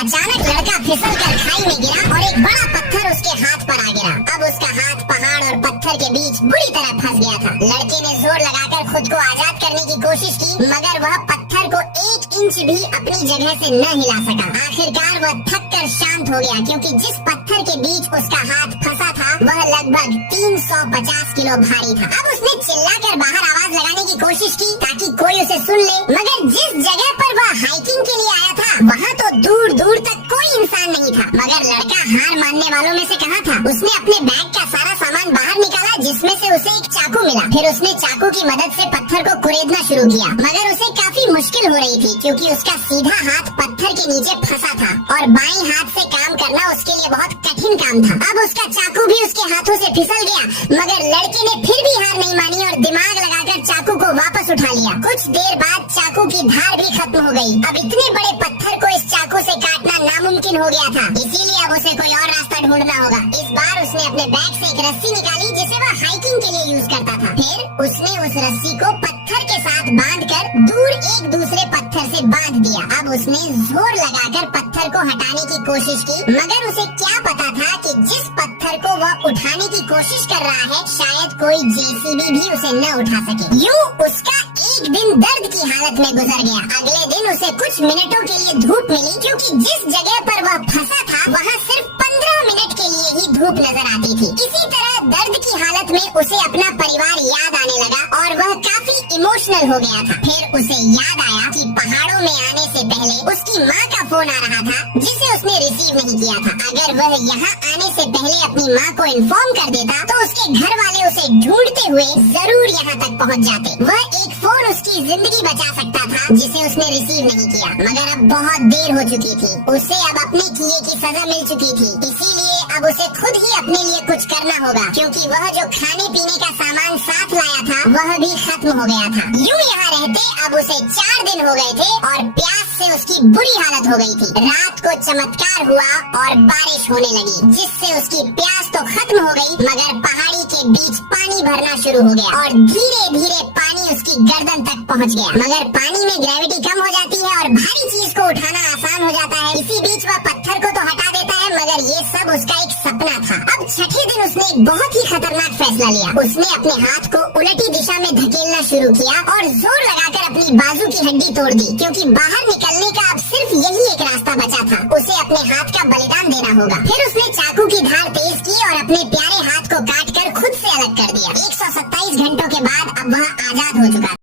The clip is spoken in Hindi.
अचानक लड़का फिसल कर खाई में गिरा और एक बड़ा पत्थर उसके हाथ पर आ गिरा। अब उसका हाथ पहाड़ और पत्थर के बीच बुरी तरह फंस गया था। लड़के ने जोर लगाकर खुद को आजाद करने की कोशिश की, मगर वह पत्थर को 1 इंच भी अपनी जगह से न हिला सका। आखिरकार वह थक कर शांत हो गया, क्योंकि जिस पत्थर के बीच उसका हाथ फंसा था वह लगभग 350 किलो भारी था। अब उसने चिल्लाकर बाहर आवाज लगाने की कोशिश की ताकि कोई उसे सुन ले, मगर जिस जगह पर वह हाइकिंग के लिए आया था वहाँ तो दूर दूर तक कोई इंसान नहीं था। मगर लड़का हार मानने वालों में से कहाँ था। उसने अपने बैग का सारा सामान बाहर निकाला, जिसमें से उसे एक चाकू मिला। फिर उसने चाकू की मदद से पत्थर को कुरेदना शुरू किया, मगर उसे काफी मुश्किल हो रही थी, क्योंकि उसका सीधा हाथ पत्थर के नीचे फंसा था और बाईं हाथ से काम करना उसके लिए बहुत कठिन काम था। अब उसका चाकू भी उसके हाथों से फिसल गया, मगर लड़के ने फिर भी हार नहीं मानी और दिमाग लगाकर चाकू को वापस उठा लिया। कुछ देर बाद चाकू की धार भी खत्म हो गई। अब इतने बड़े पत्थर को इस चाकू से काटना नामुमकिन हो गया था, इसीलिए अब उसे कोई और रास्ता ढूंढना होगा। इस बार उसने अपने बैग से एक रस्सी निकाली, जिसे वह हाइकिंग के लिए यूज करता था। फिर उसने उस रस्सी को पत्थर के साथ बांधकर दूर एक दूसरे पत्थर से बांध दिया। अब उसने जोर लगाकर पत्थर को हटाने की कोशिश की, मगर उसे क्या पता था कि जिस पत्थर को वह उठाने की कोशिश कर रहा है शायद कोई जेसीबी भी उसे न उठा सके। यूं उसका एक दिन दर्द की हालत में गुजर गया। अगले दिन उसे कुछ मिनटों के लिए धूप मिली, क्योंकि जिस जगह पर वह फंसा था वहाँ सिर्फ 15 मिनट के लिए ही धूप नजर आती थी। इसी तरह दर्द की हालत में उसे अपना परिवार याद आने लगा और वह काफी इमोशनल हो गया था। फिर उसे याद आया कि पहाड़ों में आने से पहले उसकी माँ का फोन आ रहा था, जिसे उसने रिसीव नहीं किया था। अगर वह यहाँ आने से पहले अपनी माँ को इन्फॉर्म कर देता तो उसके घर वाले उसे ढूंढते हुए जरूर यहाँ तक पहुँच जाते। वह एक फोन उसकी जिंदगी बचा सकता था, जिसे उसने रिसीव नहीं किया। मगर अब बहुत देर हो चुकी थी, उसे अब अपने किए की सजा मिल चुकी थी। इसीलिए अब उसे खुद ही अपने लिए कुछ करना होगा, क्योंकि वह जो खाने पीने का सामान साथ लाया था वह भी खत्म हो गया था। यूं यहाँ रहते अब उसे 4 दिन हो गए थे और प्यास से उसकी बुरी हालत हो गई थी। रात को चमत्कार हुआ और बारिश होने लगी, जिससे उसकी प्यास तो खत्म हो गई, मगर पहाड़ी के बीच पानी भरना शुरू हो गया और धीरे धीरे पानी उसकी गर्दन तक पहुँच गया। मगर पानी में ग्रेविटी कम हो जाती है और भारी चीज को उठाना आसान हो जाता है। इसी बीच वह पत्थर को तो हटा देता है, मगर ये सब उसका एक सपना था। अब छठे दिन उसने एक बहुत ही खतरनाक फैसला लिया। उसने अपने हाथ को उलटी दिशा में धकेलना शुरू किया और जोर लगाकर अपनी बाजू की हड्डी तोड़ दी, क्योंकि बाहर निकलने का अब सिर्फ यही एक रास्ता बचा था। उसे अपने हाथ का बलिदान देना होगा। फिर उसने चाकू की धार तेज की और अपने प्यारे हाथ को काटकर खुद से अलग कर दिया। 127 घंटों के बाद अब वह आजाद हो चुका था।